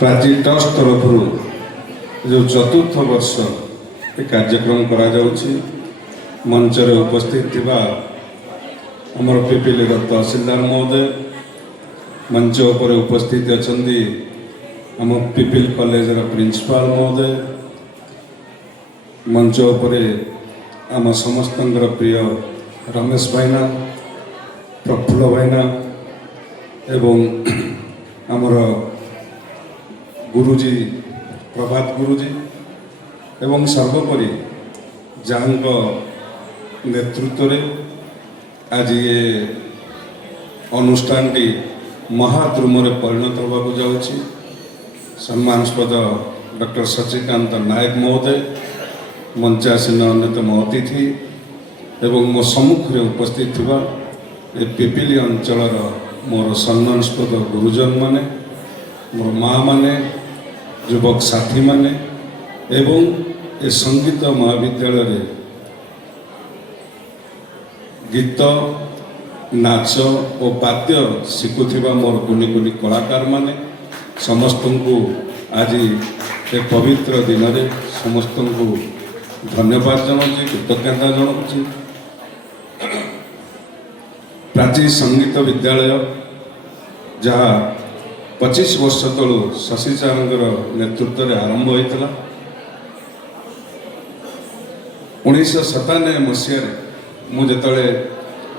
Prachi trust तरफ जो चतुर्थ वर्ष ये कार्यक्रम करा जाउछि मंचर उपस्थित थिबा हमर पिपिली तहसीलदार महोदय मंच पर उपस्थित अछंदी हम पिपिल कॉलेज प्रिंसिपाल महोदय मंच पर आम समस्त प्रिय रमेश भाईना प्रफुल्ल भाईना एवं आमर गुरुजी प्रभात गुरुजी एवं सर्वोपरि जहाँ नेतृत्व आज ये अनुष्ठान महाद्रुम परिणत होगा जाऊँगी। सम्मानस्पद डॉक्टर शशिकांत नायक महोदय मंचासीन अन्यतम अतिथि एवं मो सम्मुख में उपस्थित थिबा ए पिपिली अंचल मोर सम्मानस्पद गुरुजन माने मोर माँ माने युवक साथी माने एवं ए संगीत महाविद्यालय गीत नाच और वाद्य शिखुवा मोर कुनि कुनि कलाकार माने समस्त को आज ए पवित्र दिन में समस्त को धन्यवाद जनाऊँ कृतज्ञता जनाऊँ। प्राची संगीत विद्यालय जहाँ 25 वर्ष तलु शशि सारंगर नेतृत्व में आरंभ होता 1997 मसीह मुझे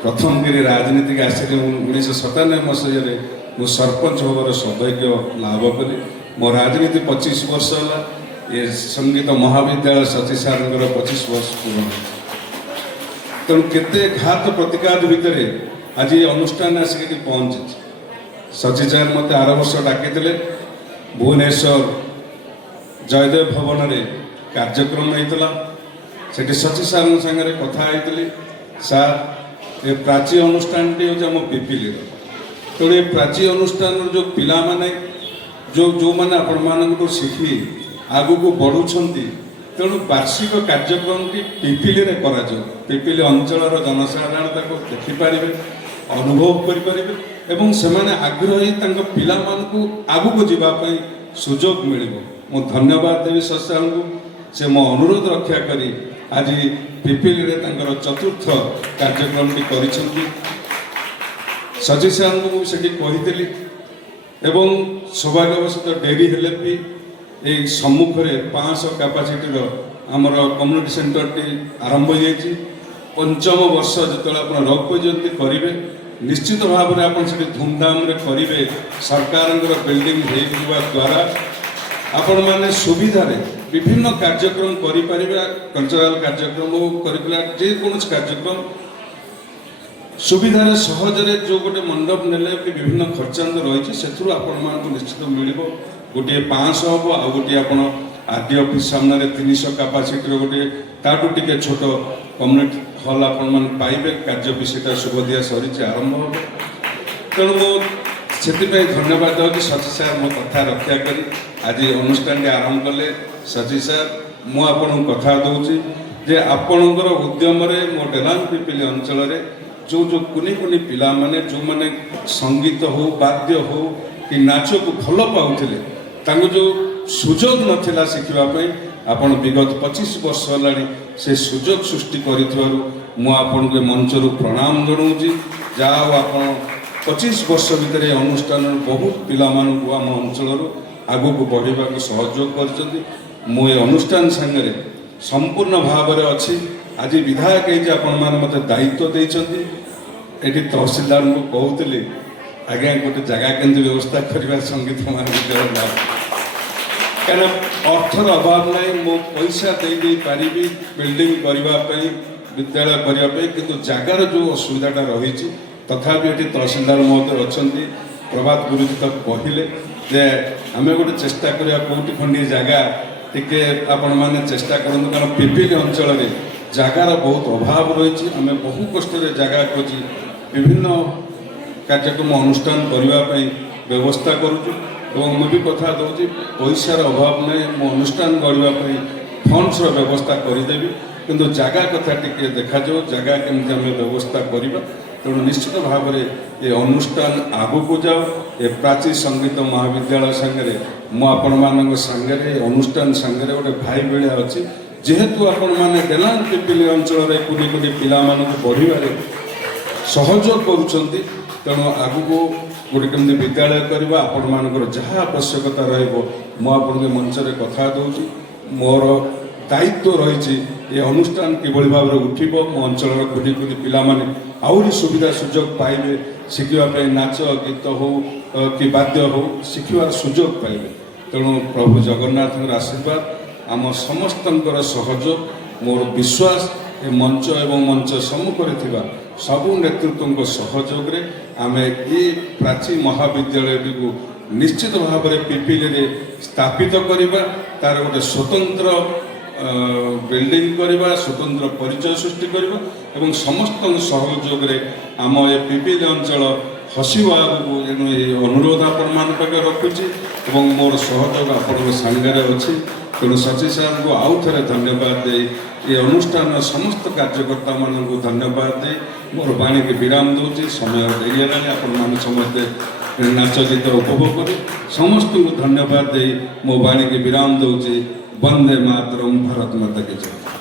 प्रथम गिरी राजनीति की आसिक 1997 मसीह मु सरपंच होवर सौभाग्य लाभ कली। मो राजनीति 25 वर्ष है ये संगीत महाविद्यालय शशि सारंगर 25 वर्ष पूर्ण तेणु केते घात प्रतिघात भितर आज ये अनुष्ठान आसिक पहुँची। शशि सार मत आर वर्ष डाकी भुवनेश्वर जयदेव भवन में कार्यक्रम होता से शशि सार सागर कथा होती सार ये प्राची अनुष्ठान टी हूँ आम पिपिली तेणु ये प्राची अनुष्ठान जो पिला माने जो मैंने आपण शिखी आगु को बढ़ुंट तेणु वार्षिक कार्यक्रम की पिपिली रे करा जाऊ पिपिली अंचल जनसाधारण ताको देखिपारे अनुभव करें एवं सेमाने आग्रही पिला मानकु आगु को जीवाई सुजोग मिल मो धन्यवाद देवी शशि को से मो अनुरोध रक्षा करी आज पिपिली रे तांकर चतुर्थ कार्यक्रम टी करिसेंती। शशि सार को सेठी कहितली एवं सौभाग्यवशत डेरी हेले भी ये सम्मुख में 500 कैपासिटी आमर कम्युनिटी सेंटर टी आरंभ हो जाएगी। पंचम वर्ष जो आप रौप्य जयंती करेंगे निश्चित भाव में आप धूमधाम करेंगे सरकार बिल्डिंग हो द्वारा आपण मैंने सुविधा विभिन्न कार्यक्रम करें कल्चरल कार्यक्रम हो करिकुलर जेकोसी कार्यक्रम सुविधा सहजरे जो गोटे मंडप नेले कि विभिन्न खर्चांत रही से निश्चित मिल गोटे 500 हम आ गोटे आप आरडी ऑफिस सामने 300 कैपासिटी गोटे ताठू टिके छोट कम्युनिटी हॉल आपण पाइबे कार्य विषयटा शुभदिया सरी आरंभ हो तेणु से धन्यवाद दूसरी शशि सार मो कथा रक्षा करी आज अनुष्ठान आरंभ कले। शशि सार मुझे कथा दूसरी जे आपणकर उद्यम मो डेलांग पिपिली अंचल जो जो कुनि कुनि पिला माने जो माने संगीत हो वाद्य हो कि नाच को भल पाते जो सुजोग नथिला शिखिबा आपण विगत 25 वर्ष है से सुजोग सृष्टि कर मंचर प्रणाम जनाऊँगी। जहाँ आप 25 वर्ष भितर अनुष्ठान बहुत पिला मानू आम अंचल आगू को बढ़ा को सहयोग कर अनुष्ठान सांगे संपूर्ण भाव में अच्छी आज विधायक आपण मैंने मत दायित्व देती ये तहसीलदार को कहते आज्ञा गोटे जगह केंद्र व्यवस्था करवा संगीत महाविद्यालय क्या अर्थर अभाव ना मो पैसा दे पारि बिल्डिंग करने विद्यालय करने किंतु जगार जो असुविधाटा रही तथापि ये तहसीलदार महोदय अच्छा प्रभात गुरुजी तक कहले जे आम गोटे चेष्टा करा कौटी खंडी जगह टिके आपण मैंने चेष्टा करूँ कारण पिपिली अंचल में जगार बहुत अभाव रही आम बहु कष्ट जगह खोजी विभिन्न कार्यक्रम अनुष्ठान करने व्यवस्था करुँ मुझे कथा दूसरी पैसार अभाव नहीं मो अनुष्ठान करने फंड्स व्यवस्था करदेवी किंतु जगह कथा टी देखा जगह केमती आम व्यवस्था करवा तेणु निश्चित भाव में ये अनुष्ठान आगू को जाओ ए प्राची संगीत महाविद्यालय सांगे मुझे सांगे अनुष्ठान सांगे गोटे भाई भाया अच्छी जेहेतु आपण मैंने देलान पिपिली अंचल कुड़ी कुड़ी पिला बढ़िबार सहयोग करुँच तेणु आगु को गोटे केमती विद्यालय करवा आपण मानकर जहाँ आवश्यकता रुझे मंच में कथा दूसरी मोर दायित्व रही ये अनुष्ठान किभली भाव में उठब मो अंचल कुड़ी कुड़ी पिला आहरी सुविधा सुजोग पाइबे शिखापी नाच गीत हो कि वाद्य हो शिखार सुजोग पाइबे तेणु प्रभु जगन्नाथ आशीर्वाद आम समस्त सहयोग मोर विश्वास ए मंच एवं मंच सम्मुखें थिबा सबु नेतृत्व सहयोग रे आमे ये प्राची महाविद्यालय को निश्चित भाव में पिपिली स्थापित करवा तार गोटे स्वतंत्र बिल्डिंग करवा स्वतंत्र परिचय सृष्टि करवा एवं समस्त सहयोग रे आम ये पिपिली अंचल हसिबा अनुरोध आपण मान रखुची एवं मोर सहयोग आपण सांगे अच्छी तेणु सचिव साहब को आउ थे धन्यवाद दे ये अनुष्ठान समस्त कार्यकर्ता मान को धन्यवाद दे मोर वाणी के विराम दूसरी समय देगला आपण मान समस्ते नाच गीत उपभोग कर समस्त को धन्यवाद दे मो वाणी के विराम दूसरी वंदे मातरम भारत माता की जय।